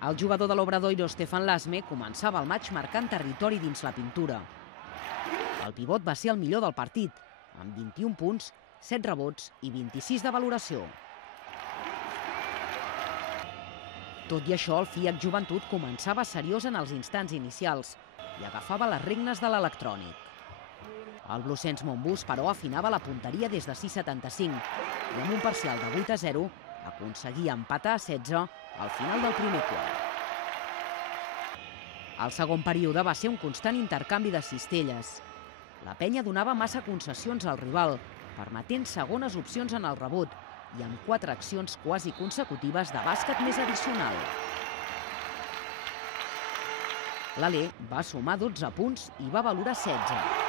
El jugador de l'Obradoiro, Stefan Lasme, començava el maig marcant territori dins la pintura. El pivot va ser el millor del partit, amb 21 punts, 7 rebots i 26 de valoració. Tot i això, el FIAC Joventut començava seriós en els instants inicials i agafava les regnes de l'electrònic. El Blucens Montbus, però, afinava la punteria des de 6,75 i amb un parcial de 8-0 aconseguia empatar a 16 al final del primer quart. El segon període va ser un constant intercanvi de cistelles. La penya donava massa concessions al rival, permetent segones opcions en el rebot i amb 4 accions quasi consecutives de bàsquet més addicional. L'Alé va sumar 12 punts i va valorar 16.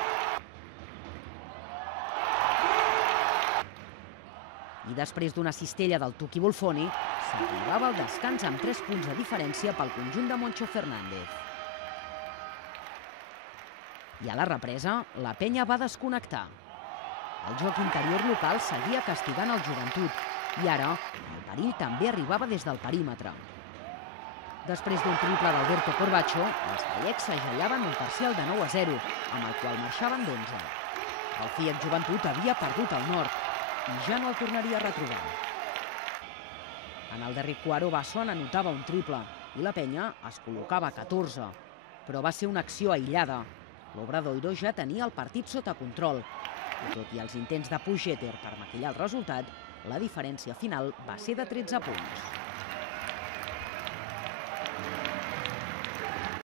I després d'una cistella del Tuqui Bolfoni, s'arribava al descans amb 3 punts de diferència pel conjunt de Moncho Fernández. I a la represa, la penya va desconnectar. El joc interior local seguia castigant el Joventut i ara el perill també arribava des del perímetre. Després d'un triple d'Alberto Corbacho, els gallecs s'agellaven un parcial de 9-0, amb el qual marxaven d'11. El FIAC Joventut havia perdut el nord i ja no el tornaria a retrobar. En el darrer quart, Basson anotava un triple i la penya es col·locava a 14, però va ser una acció aïllada. L'Obradoiro ja tenia el partit sota control i tot i els intents de Puiggeter per maquillar el resultat, la diferència final va ser de 13 punts.